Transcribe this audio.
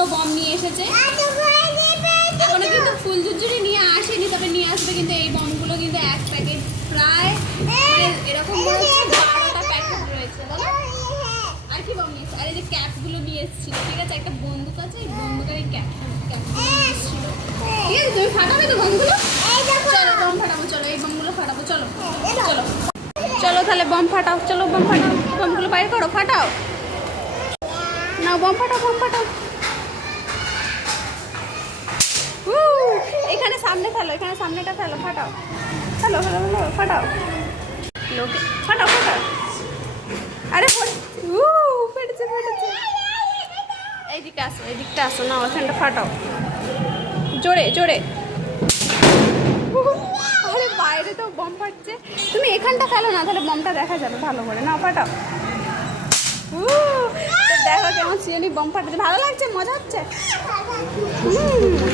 অনেকগুলো বম নিয়ে এসেছে। এখনো কিন্তু ফুল ঝুরঝুরি নিয়ে আসেনি, তবে নিয়ে আসবে। কিন্তু এই বমগুলো কিন্তু এক প্যাকেট প্রায় এরকম মনে হচ্ছে 12টা প্যাকেট রয়েছে। বলো আর কি বম নিয়েছে? আর এই যে ক্যাপগুলো নিয়ে এসেছিল, ঠিক আছে? একটা বন্দুক আছে, এই বন্দুকের এই ক্যাপগুলো এসেছিল। ঠিক আছে, তুমি ফাটাবে তো বমগুলো? চলো বম ফাটাবো, চলো এই বমগুলো ফাটাবো, চলো চলো চলো তাহলে বম ফাটাও, চলো বম ফাটাও, বমগুলো বাইরে করো, ফাটাও না, বম ফাটাও, বম ফাটাও। এখানে সামনে ফেলো, এখানে সামনেটা ফেলো, ফাটাও, ফেলো ফেলো ফেলো, ফাটাও লোকে, ফাটাও ফাটাও। আরে ফেটেছে ফেটেছে। এইদিকে আসো, এইদিকটা আসো না, ওখানটা ফাটাও জোরে জোরে। আরে বাইরে তো বম ফাটছে, তুমি এখানটা ফেলো না, তাহলে বমটা দেখা যাবে ভালো করে। না ফাটাও। দেখো কেমন সিএনই বম ফাটছে, ভালো লাগছে, মজা হচ্ছে।